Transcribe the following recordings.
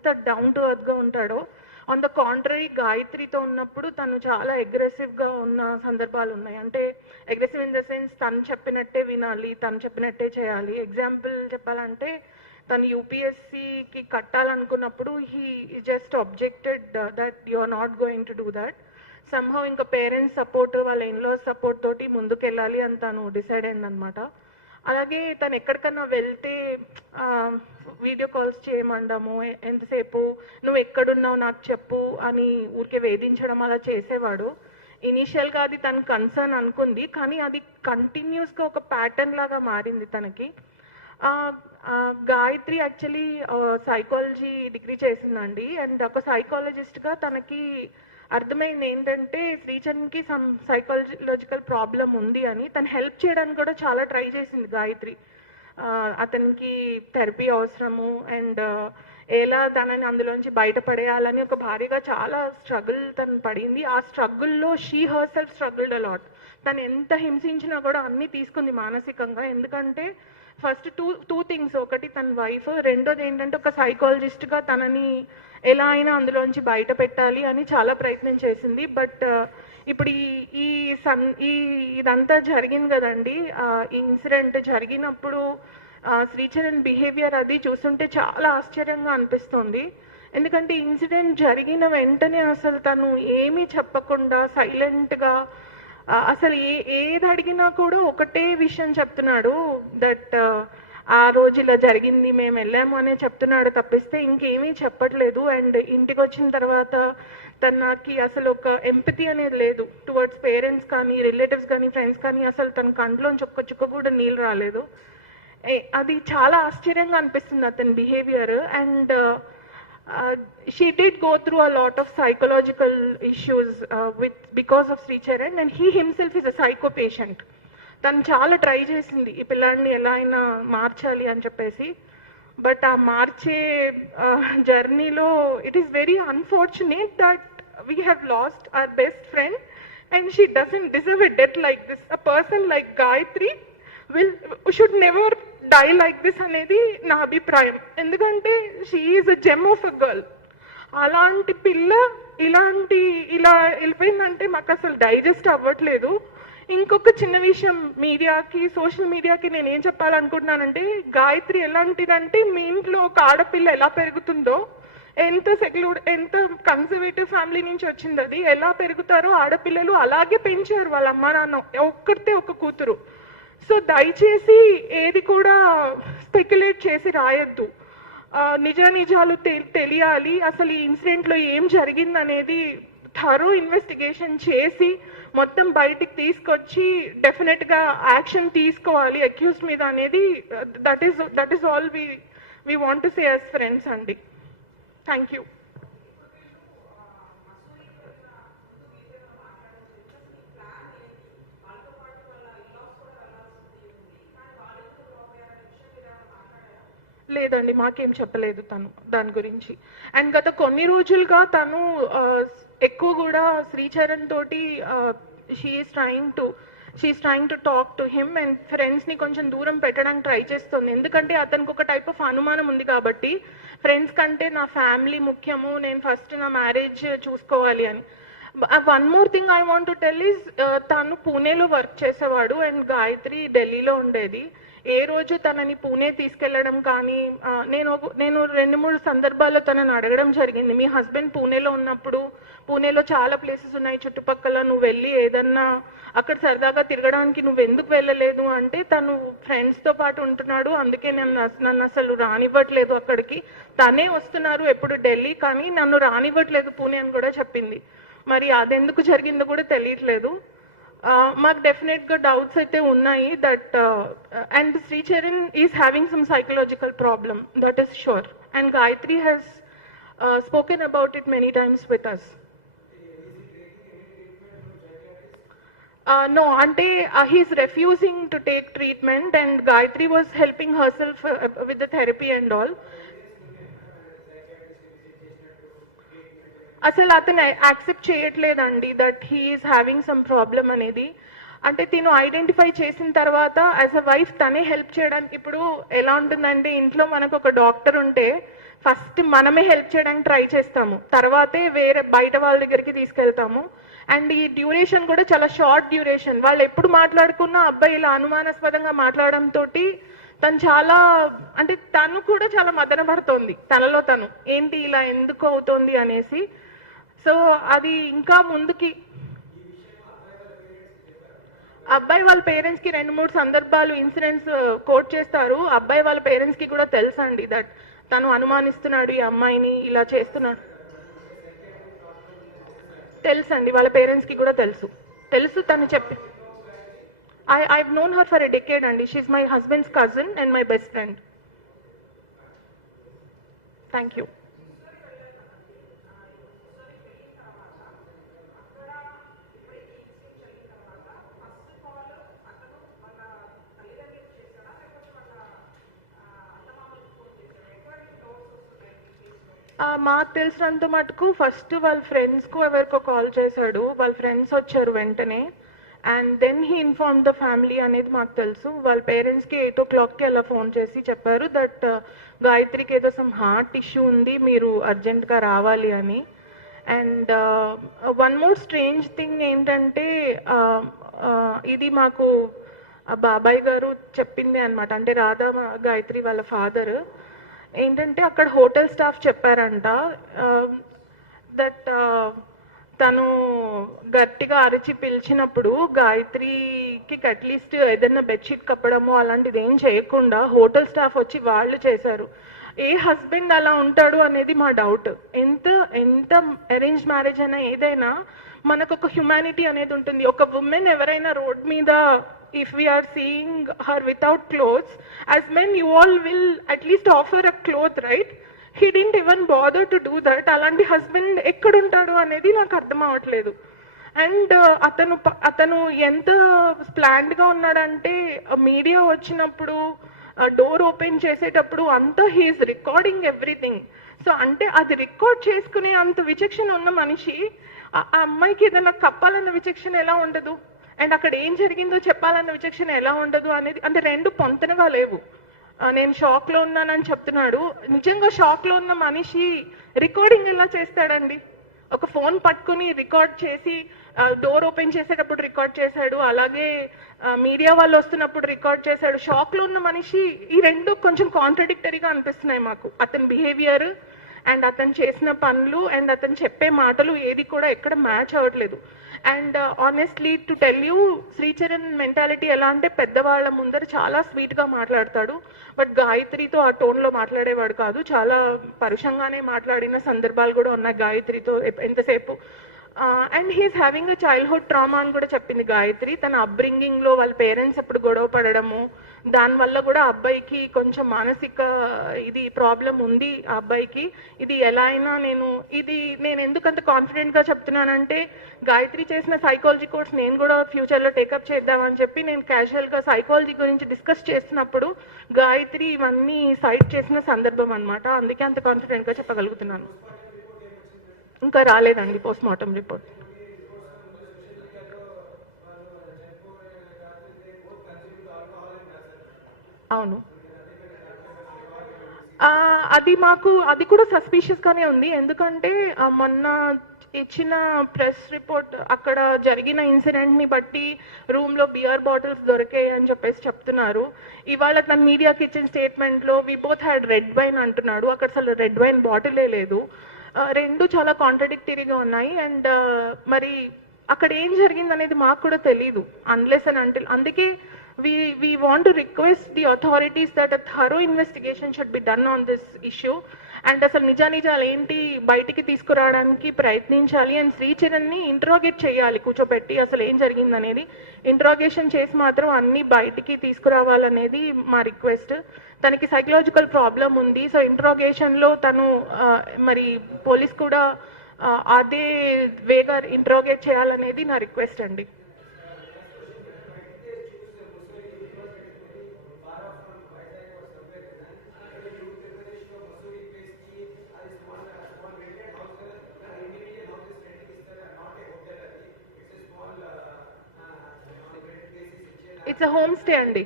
ఎంత down to ఎర్త్గా ఉంటాడో. On the contrary గాయత్రితో ఉన్నప్పుడు తను చాలా అగ్రెసివ్గా ఉన్న సందర్భాలు ఉన్నాయి. అంటే అగ్రెసివ్ ఇన్ ద సెన్స్ తను చెప్పినట్టే వినాలి, తను చెప్పినట్టే చేయాలి. ఎగ్జాంపుల్ చెప్పాలంటే తను యూపీఎస్సీకి కట్టాలనుకున్నప్పుడు he just objected that you are not going to do that. Somehow ఇంకా పేరెంట్స్ సపోర్ట్, వాళ్ళ ఇన్లో సపోర్ట్ తోటి ముందుకు వెళ్ళాలి అని తను డిసైడ్ అయిందనమాట. అలాగే తను ఎక్కడికన్నా వెళ్తే వీడియో కాల్స్ చేయమండము, ఎంతసేపు నువ్వు ఎక్కడున్నావు నాకు చెప్పు అని ఊరికే వేధించడం అలా చేసేవాడు. ఇనీషియల్గా అది తన కన్సర్న్ అనుకుంది, కానీ అది కంటిన్యూస్గా ఒక ప్యాటర్న్ లాగా మారింది తనకి. గాయత్రి యాక్చువల్లీ సైకాలజీ డిగ్రీ చేసిందండి. అండ్ ఒక సైకాలజిస్ట్గా తనకి అర్థమైంది ఏంటంటే శ్రీచరణ్కి సమ్ సైకాలజికల్ ప్రాబ్లం ఉంది అని. తను హెల్ప్ చేయడానికి కూడా చాలా ట్రై చేసింది గాయత్రి. అతనికి థెరపీ అవసరము అండ్ ఎలా తనని అందులోంచి బయటపడేయాలని ఒక భారీగా చాలా స్ట్రగుల్ తను పడింది. ఆ స్ట్రగుల్లో she herself struggled a lot. తను ఎంత హింసించినా కూడా అన్నీ తీసుకుంది మానసికంగా. ఎందుకంటే ఫస్ట్ టూ థింగ్స్, ఒకటి తన వైఫ్, రెండోది ఏంటంటే ఒక సైకాలజిస్ట్గా తనని ఎలా అయినా అందులోంచి బయట పెట్టాలి అని చాలా ప్రయత్నం చేసింది. బట్ ఇప్పుడు ఇదంతా జరిగింది కదండి, ఈ ఇన్సిడెంట్ జరిగినప్పుడు శ్రీచరణ్ బిహేవియర్ అది చూస్తుంటే చాలా ఆశ్చర్యంగా అనిపిస్తుంది. ఎందుకంటే ఇన్సిడెంట్ జరిగిన వెంటనే అసలు తను ఏమీ చెప్పకుండా సైలెంట్గా అసలు ఏది అడిగినా కూడా ఒకటే విషయం చెప్తున్నాడు, దట్ ఆ రోజు ఇలా జరిగింది, మేము వెళ్ళాము అనే చెప్తున్నాడు తప్పిస్తే ఇంకేమీ చెప్పట్లేదు. అండ్ ఇంటికి వచ్చిన తర్వాత తనకి అసలు ఒక ఎంపతి అనేది లేదు టువర్డ్స్ పేరెంట్స్ కానీ రిలేటివ్స్ కానీ ఫ్రెండ్స్ కానీ. అసలు తన కంట్లోంచి ఒక్క చుక్క కూడా నీళ్ళు రాలేదు. అది చాలా ఆశ్చర్యంగా అనిపిస్తుంది అతని behaviour. And she did go through a lot of psychological issues because of Sricharan, and he himself is a psycho patient. తను చాలా ట్రై చేసింది ఈ పిల్లాడిని ఎలా అయినా మార్చాలి అని చెప్పేసి. బట్ ఆ మార్చే జర్నీలో it is very unfortunate that we have lost our best friend and she doesn't deserve a death like this. A person like Gayatri should never die like this అనేది నా అభిప్రాయం. ఎందుకంటే she is a gem of a girl. అలాంటి పిల్ల ఇలా వెళ్ళిపోయిందంటే మాకు అసలు digest అవ్వట్లేదు. ఇంకొక చిన్న విషయం, మీడియాకి సోషల్ మీడియాకి నేను ఏం చెప్పాలనుకుంటున్నానంటే, గాయత్రి ఎలాంటిదంటే మీ ఇంట్లో ఒక ఆడపిల్ల ఎలా పెరుగుతుందో, ఎంత కన్సర్వేటివ్ ఫ్యామిలీ నుంచి వచ్చింది అది, ఎలా పెరుగుతారో ఆడపిల్లలు అలాగే పెంచారు వాళ్ళ అమ్మ నాన్న, ఒక్కరితే ఒక కూతురు. సో దయచేసి ఏది కూడా స్పెక్యులేట్ చేసి రాయొద్దు. నిజాలు తెలియాలి. అసలు ఈ ఇన్సిడెంట్లో ఏం జరిగిందనేది థరో ఇన్వెస్టిగేషన్ చేసి మొత్తం బయటికి తీసుకొచ్చి డెఫినెట్గా యాక్షన్ తీసుకోవాలి అక్యూజ్ మీద అనేది. That is all we want to say as friends అండి. Thank you. లేదండి, మాకేం చెప్పలేదు తను దాని గురించి. అండ్ గత కొన్ని రోజులుగా తను ఎక్కువ కూడా శ్రీచరణ్ తోటి she is trying to talk to him and ఫ్రెండ్స్ని కొంచెం దూరం పెట్టడానికి ట్రై చేస్తుంది. ఎందుకంటే అతనికి ఒక టైప్ ఆఫ్ అనుమానం ఉంది కాబట్టి, ఫ్రెండ్స్ కంటే నా ఫ్యామిలీ ముఖ్యము, నేను ఫస్ట్ నా మ్యారేజ్ చూసుకోవాలి అని. One more thing I want to tell is, తను పూణేలో వర్క్ చేసేవాడు అండ్ గాయత్రి ఢిల్లీలో ఉండేది. ఏ రోజు తనని పూణే తీసుకెళ్లడం కానీ, నేను 2-3 సందర్భాల్లో తనని అడగడం జరిగింది, మీ హస్బెండ్ పూణేలో ఉన్నప్పుడు పూణేలో చాలా ప్లేసెస్ ఉన్నాయి చుట్టుపక్కల, నువ్వు వెళ్ళి ఏదన్నా అక్కడ సరదాగా తిరగడానికి నువ్వు ఎందుకు వెళ్ళలేదు అంటే, తను ఫ్రెండ్స్తో పాటు ఉంటున్నాడు, అందుకే నన్ను అసలు రానివ్వట్లేదు అక్కడికి, తనే వస్తున్నారు ఎప్పుడు ఢిల్లీ, కానీ నన్ను రానివ్వట్లేదు పూణే అని కూడా చెప్పింది. మరి అదెందుకు జరిగిందో కూడా తెలియట్లేదు. మాకు డెఫినెట్గా డౌట్స్ అయితే ఉన్నాయి that and Sricharan is having some psychological problem, that is sure. And Gayatri has spoken about it many times with us. No, ante he is refusing to take treatment and Gayatri was helping herself with the therapy and all. అసలు అతను accept చేయట్లేదండి that he is having some problem అనేది. అంటే తిను identify చేసిన తర్వాత as a wife తనే help చేయడానికి. ఇప్పుడు ఎలా ఉంటుందంటే, ఇంట్లో మనకు ఒక డాక్టర్ ఉంటే ఫస్ట్ మనమే హెల్ప్ చేయడానికి ట్రై చేస్తాము, తర్వాతే వేరే బయట వాళ్ళ దగ్గరికి తీసుకెళ్తాము. అండ్ ఈ డ్యూరేషన్ కూడా చాలా షార్ట్ డ్యూరేషన్. వాళ్ళు ఎప్పుడు మాట్లాడుకున్నా అబ్బాయి ఇలా అనుమానాస్పదంగా మాట్లాడడంతో తను చాలా, అంటే తను కూడా చాలా మదన పడుతోంది తనలో తను, ఏంటి ఇలా ఎందుకు అవుతోంది అనేసి. సో అది ఇంకా ముందుకి అబ్బాయి వాళ్ళ పేరెంట్స్ కి 2-3 సందర్భాలు ఇన్సిడెంట్స్ కోట్ చేస్తారు. అబ్బాయి వాళ్ళ పేరెంట్స్ కి కూడా తెలుసండి దట్ తను అనుమానిస్తున్నాడు ఈ అమ్మాయిని, ఇలా చేస్తున్నాడు. తెలుసండి, వాళ్ళ పేరెంట్స్ కి కూడా తెలుసు తను చెప్పి. I've known her for a decade అండి. She's my husband's cousin and my best friend. Thank you. మాకు తెలిసినంత మటుకు ఫస్ట్ వాళ్ళ ఫ్రెండ్స్కు ఎవరికో కాల్ చేశాడు, వాళ్ళ ఫ్రెండ్స్ వచ్చారు వెంటనే. And then he inform the family అనేది మాకు తెలుసు. వాళ్ళ పేరెంట్స్కి 8 o'clockకి అలా ఫోన్ చేసి చెప్పారు దట్ గాయత్రికి ఏదో సమ్ హార్ట్ ఇష్యూ ఉంది, మీరు అర్జెంట్గా రావాలి అని. And one more strange thing ఏంటంటే ఇది మాకు బాబాయ్ గారు చెప్పింది అనమాట, అంటే రాధా గాయత్రి వాళ్ళ ఫాదర్. ఏంటంటే అక్కడ హోటల్ స్టాఫ్ చెప్పారంట దట్ తను గట్టిగా అరిచి పిలిచినప్పుడు గాయత్రికి అట్లీస్ట్ ఏదైనా బెడ్షీట్ కప్పడము అలాంటిది ఏం చేయకుండా హోటల్ స్టాఫ్ వచ్చి వాళ్ళు చేశారు. ఏ హస్బెండ్ అలా ఉంటాడు అనేది మా డౌట్. ఎంత అరేంజ్ మ్యారేజ్ అయినా ఏదైనా మనకు ఒక హ్యుమానిటీ అనేది ఉంటుంది. ఒక ఉమెన్ ఎవరైనా రోడ్ మీద if we are seeing her without clothes, as men you all will at least offer a cloth, right? He didn't even bother to do that. అలాంటి హస్బెండ్ ఎక్కడుంటాడు అనేది నాకు అర్థం అవ్వట్లేదు. అండ్ అతను ఎంత ప్లాన్డ్గా ఉన్నాడంటే మీడియా వచ్చినప్పుడు డోర్ ఓపెన్ చేసేటప్పుడు అంతా హీఈస్ రికార్డింగ్ ఎవ్రీథింగ్. సో అంటే అది రికార్డ్ చేసుకునే అంత విచక్షణ ఉన్న మనిషి ఆ అమ్మాయికి ఏదైనా కప్పాలన్న విచక్షణ ఎలా ఉండదు, అండ్ అక్కడ ఏం జరిగిందో చెప్పాలన్న విచక్షణ ఎలా ఉండదు అనేది, అంటే రెండు పొంతనగా లేవు. నేను షాక్లో ఉన్నానని చెప్తున్నాడు. నిజంగా షాక్లో ఉన్న మనిషి రికార్డింగ్ ఎలా చేస్తాడండి? ఒక ఫోన్ పట్టుకుని రికార్డ్ చేసి డోర్ ఓపెన్ చేసేటప్పుడు రికార్డ్ చేశాడు, అలాగే మీడియా వాళ్ళు వస్తున్నప్పుడు రికార్డ్ చేశాడు. షాక్లో ఉన్న మనిషి, ఈ రెండు కొంచెం కాంట్రడిక్టరీగా అనిపిస్తున్నాయి మాకు. అతని బిహేవియర్ అండ్ అతను చేసిన పనులు అండ్ అతను చెప్పే మాటలు ఏది కూడా ఎక్కడ మ్యాచ్ అవ్వట్లేదు. And honestly to tell you, Sricharan mentality ఎలా అంటే పెద్దవాళ్ళ ముందర చాలా స్వీట్గా మాట్లాడతాడు, బట్ గాయత్రితో ఆ టోన్లో మాట్లాడేవాడు కాదు. చాలా పరుషంగానే మాట్లాడిన సందర్భాలు కూడా ఉన్నాయి గాయత్రితో ఎంతసేపు. And he is having a childhood trauma అని కూడా చెప్పింది గాయత్రి. తన అప్బ్రింగింగ్లో వాళ్ళ పేరెంట్స్ ఎప్పుడు గొడవ పడడము, దానివల్ల కూడా అబ్బాయికి కొంచెం మానసిక ఇది ప్రాబ్లం ఉంది ఆ అబ్బాయికి. ఇది ఎలా అయినా నేను ఎందుకంత కాన్ఫిడెంట్గా చెప్తున్నానంటే గాయత్రి చేసిన సైకాలజీ కోర్స్ నేను కూడా ఫ్యూచర్లో టేకప్ చేద్దామని చెప్పి నేను క్యాజువల్గా సైకాలజీ గురించి డిస్కస్ చేస్తున్నప్పుడు గాయత్రి ఇవన్నీ సైట్ చేసిన సందర్భం అనమాట. అందుకే అంత కాన్ఫిడెంట్గా చెప్పగలుగుతున్నాను. ఇంకా రాలేదండి పోస్ట్ మార్టం రిపోర్ట్. అవును, అది కూడా సస్పీషియస్గానే ఉంది. ఎందుకంటే మొన్న ఇచ్చిన ప్రెస్ రిపోర్ట్ అక్కడ జరిగిన ఇన్సిడెంట్ని బట్టి రూమ్లో బియర్ బాటిల్స్ దొరికాయి అని చెప్పేసి చెప్తున్నారు. ఇవాళ తన మీడియాకి ఇచ్చిన స్టేట్మెంట్లో we both had red wine అంటున్నాడు. అక్కడ అసలు రెడ్ వైన్ బాటిలే లేదు. రెండు చాలా కాంట్రడిక్టరీగా ఉన్నాయి. అండ్ మరి అక్కడ ఏం జరిగింది అనేది మాకు కూడా తెలీదు అన్లెస్ అండ్ అంటిల్. అందుకే we want to request the authorities that a thorough investigation should be done on this issue. And అసలు నిజాలు ఏంటి బయటికి తీసుకురావడానికి ప్రయత్నించాలి. అండ్ శ్రీచరణ్ని ఇంట్రాగేట్ చేయాలి కూర్చోబెట్టి, అసలు ఏం జరిగింది అనేది ఇంట్రాగేషన్ చేసి మాత్రం అన్ని బయటికి తీసుకురావాలనేది మా రిక్వెస్ట్. తనకి సైకలాజికల్ ప్రాబ్లం ఉంది. సో ఇంట్రాగేషన్లో తను మరి పోలీస్ కూడా అదే వేగా ఇంట్రాగేట్ చేయాలనేది నా రిక్వెస్ట్ అండి. ఇట్స్ అ హోమ్ స్టే అండి.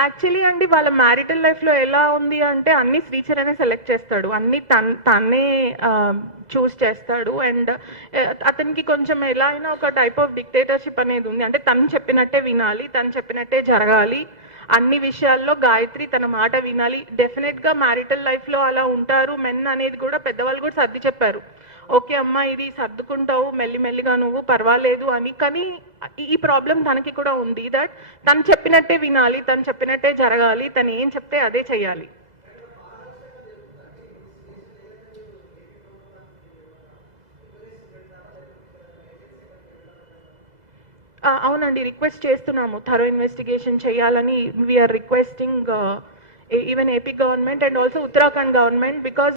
యాక్చువల్లీ అండి వాళ్ళ మ్యారిటల్ లైఫ్లో ఎలా ఉంది అంటే అన్ని శ్రీచరణే సెలెక్ట్ చేస్తాడు, అన్ని తనే చూస్ చేస్తాడు. అండ్ అతనికి కొంచెం ఎలా అయినా ఒక టైప్ ఆఫ్ డిక్టేటర్షిప్ అనేది ఉంది. అంటే తను చెప్పినట్టే వినాలి, తను చెప్పినట్టే జరగాలి, అన్ని విషయాల్లో గాయత్రి తన మాట వినాలి. డెఫినెట్గా మ్యారిటల్ లైఫ్లో అలా ఉంటారు మెన్ అనేది కూడా పెద్దవాళ్ళు కూడా సర్ది చెప్పారు. ఓకే అమ్మా ఇది సర్దుకుంటావు మెల్లిమెల్లిగా నువ్వు పర్వాలేదు అని. కానీ ఈ ప్రాబ్లం తనకి కూడా ఉంది, దట్ తను చెప్పినట్టే వినాలి, తను చెప్పినట్టే జరగాలి, తను ఏం చెప్తే అదే చెయ్యాలి. అవునండి, రిక్వెస్ట్ చేస్తున్నాము థరో ఇన్వెస్టిగేషన్ చేయాలని. We are requesting even AP government and also Uttarakhand government, because